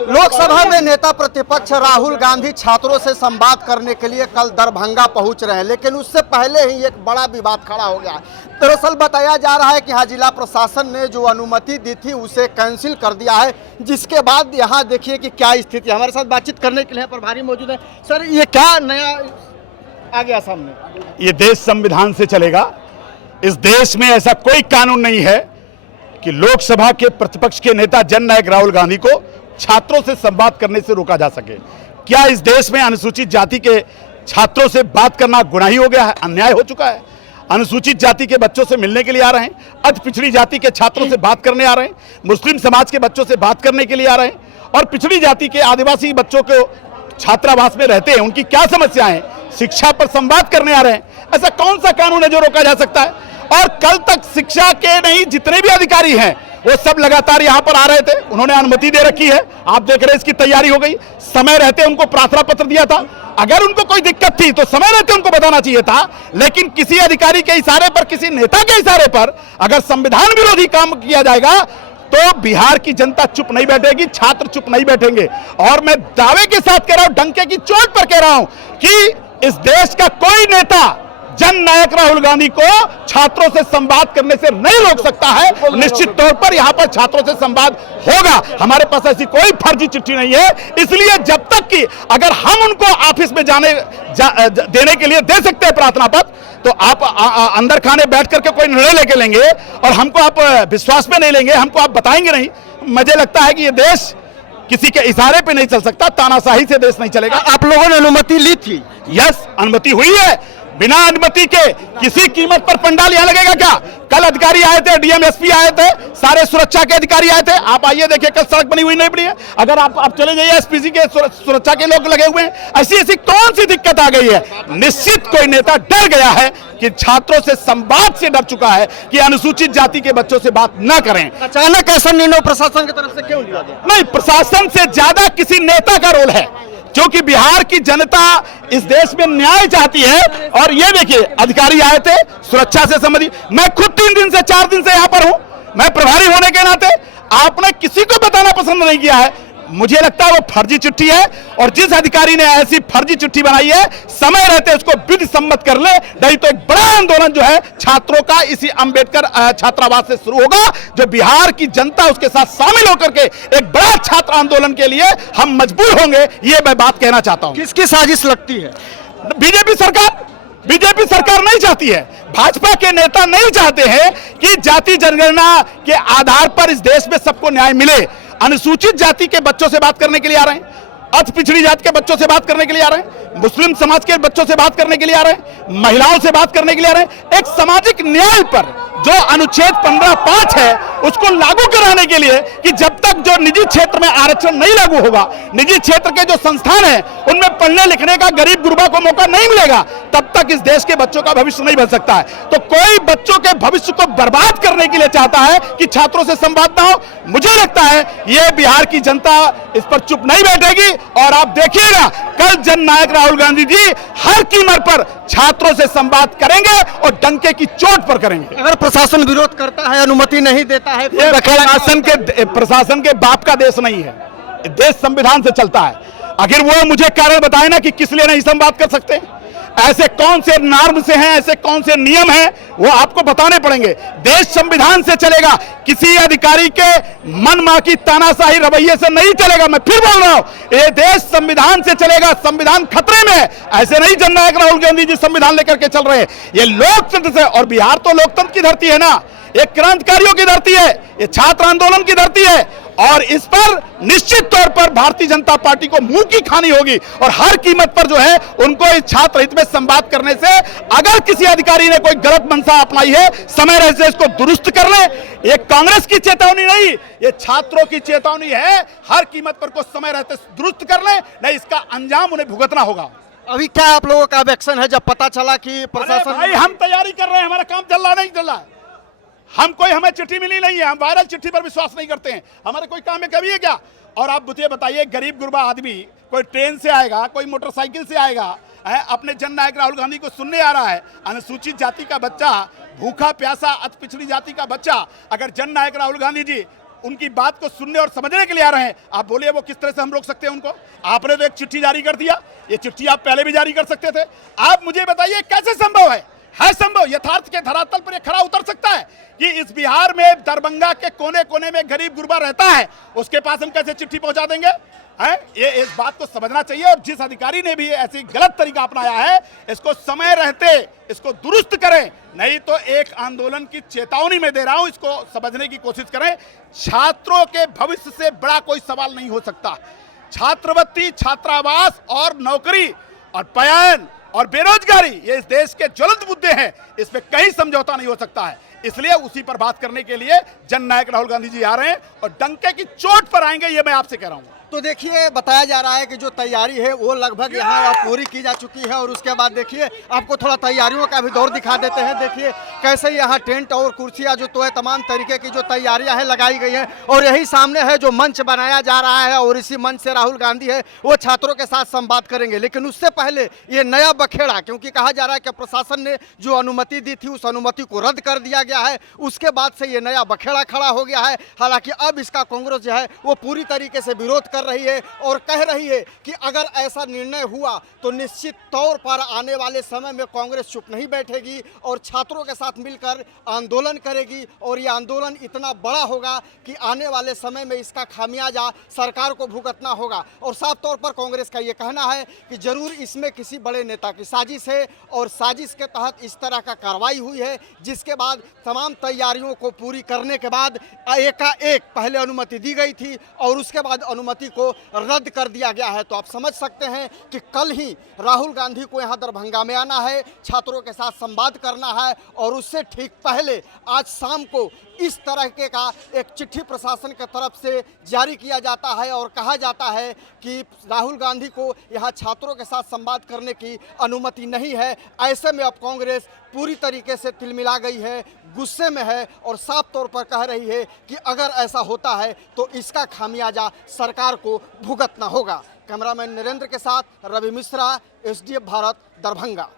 लोकसभा में नेता प्रतिपक्ष राहुल गांधी छात्रों से संवाद करने के लिए कल दरभंगा पहुंच रहे हैं, लेकिन उससे पहले ही एक बड़ा विवाद खड़ा हो गया है। दरअसल बताया जा रहा है कि हाँ, जिला प्रशासन ने जो अनुमति दी थी उसे कैंसिल कर दिया है, जिसके बाद यहाँ देखिए कि क्या स्थिति है। हमारे साथ बातचीत करने के लिए प्रभारी मौजूद है। सर, ये क्या नया आ गया सामने? ये देश संविधान से चलेगा। इस देश में ऐसा कोई कानून नहीं है कि लोकसभा के प्रतिपक्ष के नेता जननायक राहुल गांधी को छात्रों से संवाद करने से रोका जा सके। क्या इस देश में अनुसूचित जाति के छात्रों से बात करना गुनाही हो गया है? अन्याय हो चुका है। अनुसूचित जाति के बच्चों से मिलने के लिए आ रहे हैं, अति पिछड़ी जाति के छात्रों से बात करने आ रहे हैं, मुस्लिम समाज के बच्चों से बात करने के लिए आ रहे हैं, और पिछड़ी जाति के आदिवासी बच्चों को छात्रावास में रहते हैं, उनकी क्या समस्याएं हैं, शिक्षा पर संवाद करने आ रहे हैं। ऐसा कौन सा कानून है जो रोका जा सकता है? और कल तक शिक्षा के नहीं, जितने भी अधिकारी हैं वो सब लगातार यहां पर आ रहे थे। उन्होंने अनुमति दे रखी है, आप देख रहे हैं, इसकी तैयारी हो गई। समय रहते उनको प्रार्थना पत्र दिया था। अगर उनको कोई दिक्कत थी तो समय रहते उनको बताना चाहिए था, लेकिन किसी अधिकारी के इशारे पर, किसी नेता के इशारे पर अगर संविधान विरोधी काम किया जाएगा तो बिहार की जनता चुप नहीं बैठेगी, छात्र चुप नहीं बैठेंगे। और मैं दावे के साथ कह रहा हूं, डंके की चोट पर कह रहा हूं कि इस देश का कोई नेता जननायक राहुल गांधी को छात्रों से संवाद करने से नहीं रोक सकता है। निश्चित तौर पर यहां पर छात्रों से संवाद होगा। हमारे पास ऐसी कोई फर्जी चिट्ठी नहीं है, इसलिए जब तक कि अगर हम उनको ऑफिस में देने के लिए दे सकते हैं प्रार्थना पत्र, तो आप अंदर खाने बैठ करके कोई निर्णय लेके लेंगे और हमको आप विश्वास में नहीं लेंगे, हमको आप बताएंगे नहीं। मुझे लगता है कि ये देश किसी के इशारे पे नहीं चल सकता, तानाशाही से देश नहीं चलेगा। आप लोगों ने अनुमति ली थी? यस, अनुमति हुई है। बिना अनुमति के किसी कीमत पर पंडाल यहां लगेगा क्या? कल अधिकारी आए थे, डीएम एसपी आए थे, सारे सुरक्षा के अधिकारी आए थे। आप आइए, देखिए कल सड़क बनी हुई नहीं बनी है। अगर आप चले जाइए, एसपीसी के सुरक्षा के लोग लगे हुए हैं। ऐसी कौन सी दिक्कत आ गई है? निश्चित कोई नेता डर गया है कि छात्रों से संवाद से डर चुका है कि अनुसूचित जाति के बच्चों से बात न करें। अचानक ऐसा निर्णय प्रशासन की तरफ से क्यों लिया गया? नहीं, प्रशासन से ज्यादा किसी नेता का रोल है, क्योंकि बिहार की जनता इस देश में न्याय चाहती है। और ये देखिए, अधिकारी आए थे सुरक्षा से संबंधित। मैं खुद 3 दिन से 4 दिन से यहां पर हूं। मैं प्रभारी होने के नाते आपने किसी को बताना पसंद नहीं किया है। मुझे लगता है वो फर्जी चिट्ठी है, और जिस अधिकारी ने ऐसी फर्जी चिट्ठी बनाई है, समय रहते उसको विधि सम्मत कर ले, नहीं तो एक बड़ा आंदोलन जो है छात्रों का इसी अंबेडकर छात्रावास से शुरू होगा, जो बिहार की जनता उसके साथ शामिल होकर के एक बड़ा छात्र आंदोलन के लिए हम मजबूर होंगे। ये मैं बात कहना चाहता हूं। किसकी साजिश लगती है? बीजेपी सरकार नहीं चाहती है। भाजपा के नेता नहीं चाहते हैं कि जाति जनगणना के आधार पर इस देश में सबको न्याय मिले। अनुसूचित जाति के बच्चों से बात करने के लिए आ रहे हैं, अति पिछड़ी जाति के बच्चों से बात करने के लिए आ रहे हैं, मुस्लिम समाज के बच्चों से बात करने के लिए आ रहे हैं, महिलाओं से बात करने के लिए आ रहे हैं। एक सामाजिक न्याय पर जो अनुच्छेद 15(5) है उसको लागू कराने के लिए, कि जब तक जो निजी क्षेत्र में आरक्षण नहीं लागू होगा, निजी क्षेत्र के जो संस्थान हैं उनमें पढ़ने लिखने का गरीब गुरबा को मौका नहीं मिलेगा, तब तक इस देश के बच्चों का भविष्य नहीं बन सकता है। तो कोई बच्चों के भविष्य को बर्बाद करने के लिए चाहता है कि छात्रों से संवाद ना हो। मुझे लगता है ये बिहार की जनता इस पर चुप नहीं बैठेगी, और आप देखिएगा कल जननायक राहुल गांधी जी हर कीमत पर छात्रों से संवाद करेंगे और डंके की चोट पर करेंगे। अगर प्रशासन विरोध करता है, अनुमति नहीं देता है, प्रशासन के बाप का देश नहीं है, देश संविधान से चलता है। अगर वो मुझे कारण बताए ना कि किस लिए नहीं संवाद कर सकते, ऐसे कौन से नॉर्म से हैं, ऐसे कौन से नियम हैं, वो आपको बताने पड़ेंगे। देश संविधान से चलेगा, किसी अधिकारी के मनमां की तानाशाही रवैये से नहीं चलेगा। मैं फिर बोल रहा हूं, ये देश संविधान से चलेगा। संविधान खतरे में है, ऐसे नहीं जननायक राहुल गांधी जी संविधान लेकर के चल रहे हैं। ये लोकतंत्र से, और बिहार तो लोकतंत्र की धरती है ना, एक क्रांतिकारियों की धरती है, ये छात्र आंदोलन की धरती है, और इस पर निश्चित तौर पर भारतीय जनता पार्टी को मुंह की खानी होगी, और हर कीमत पर जो है उनको इस छात्र हित में संवाद करने से, अगर किसी अधिकारी ने कोई गलत मंशा अपनाई है, समय रहते इसको दुरुस्त कर ले। ये कांग्रेस की चेतावनी नहीं, ये छात्रों की चेतावनी है। हर कीमत पर को समय रहते दुरुस्त कर ले, नहीं इसका अंजाम उन्हें भुगतना होगा। अभी क्या आप लोगों का एक्शन है जब पता चला कि प्रशासन? भाई, हम तैयारी कर रहे हैं, हमारा काम चल रहा नहीं चल रहा है। हमें चिट्ठी मिली नहीं है, हम वायरल चिट्ठी पर विश्वास नहीं करते हैं। हमारे कोई काम में कभी है क्या? और आप मुझे बताइए, गरीब गुरबा आदमी कोई ट्रेन से आएगा, कोई मोटरसाइकिल से आएगा, अपने जननायक राहुल गांधी को सुनने आ रहा है। अनुसूचित जाति का बच्चा, भूखा प्यासा अति पिछड़ी जाति का बच्चा, अगर जननायक राहुल गांधी जी उनकी बात को सुनने और समझने के लिए आ रहे हैं। आप बोलिए वो किस तरह से हम रोक सकते हैं उनको? आपने तो एक चिट्ठी जारी कर दिया, ये चिट्ठी आप पहले भी जारी कर सकते थे। आप मुझे बताइए कैसे संभव है संभव, यथार्थ के धरातल पर ये खरा उतर सकता है कि इस बिहार में दरभंगा के कोने कोने में गरीब गुरबा रहता है, उसके पास हम कैसे चिट्ठी पहुंचा देंगे? ये इस बात को समझना चाहिए। और जिस अधिकारी ने भी ऐसी गलत तरीका अपनाया है, इसको समय रहते इसको दुरुस्त करें, नहीं तो एक आंदोलन की चेतावनी में दे रहा हूं, इसको समझने की कोशिश करें। छात्रों के भविष्य से बड़ा कोई सवाल नहीं हो सकता। छात्रवृत्ति, छात्रावास और नौकरी और पलायन और बेरोजगारी, ये इस देश के ज्वलंत मुद्दे हैं, इसमें कहीं समझौता नहीं हो सकता है। इसलिए उसी पर बात करने के लिए जननायक राहुल गांधी जी आ रहे हैं और डंके की चोट पर आएंगे, ये मैं आपसे कह रहा हूं। तो देखिए, बताया जा रहा है कि जो तैयारी है वो लगभग यहाँ पूरी की जा चुकी है। और उसके बाद देखिए, आपको थोड़ा तैयारियों का भी दौर दिखा देते हैं। देखिए कैसे यहाँ टेंट और कुर्सियाँ जो तो है, तमाम तरीके की जो तैयारियाँ हैं लगाई गई हैं। और यही सामने है जो मंच बनाया जा रहा है, और इसी मंच से राहुल गांधी है वो छात्रों के साथ संवाद करेंगे। लेकिन उससे पहले ये नया बखेड़ा, क्योंकि कहा जा रहा है कि प्रशासन ने जो अनुमति दी थी उस अनुमति को रद्द कर दिया गया है, उसके बाद से ये नया बखेड़ा खड़ा हो गया है। हालांकि अब इसका कांग्रेस जो है वो पूरी तरीके से विरोध कर रही है और कह रही है कि अगर ऐसा निर्णय हुआ तो निश्चित तौर पर आने वाले समय में कांग्रेस चुप नहीं बैठेगी और छात्रों के साथ मिलकर आंदोलन करेगी। और ये आंदोलन इतना बड़ा होगा कि आने वाले समय में इसका खामियाजा सरकार को भुगतना होगा। और साफ तौर पर कांग्रेस का ये कहना है कि जरूर इसमें किसी बड़े नेता की साजिश है, और साजिश के तहत इस तरह का कार्रवाई हुई है, जिसके बाद तमाम तैयारियों को पूरी करने के बाद एकाएक पहले अनुमति दी गई थी और उसके बाद अनुमति को रद्द कर दिया गया है। तो आप समझ सकते हैं कि कल ही राहुल गांधी को यहां दरभंगा में आना है, छात्रों के साथ संवाद करना है, और उससे ठीक पहले आज शाम को इस तरह के का एक चिट्ठी प्रशासन की तरफ से जारी किया जाता है और कहा जाता है कि राहुल गांधी को यहां छात्रों के साथ संवाद करने की अनुमति नहीं है। ऐसे में अब कांग्रेस पूरी तरीके से तिलमिला गई है, गुस्से में है और साफ तौर पर कह रही है कि अगर ऐसा होता है तो इसका खामियाजा सरकार को भुगतना होगा। कैमरामैन नरेंद्र के साथ रवि मिश्रा, SDF भारत, दरभंगा।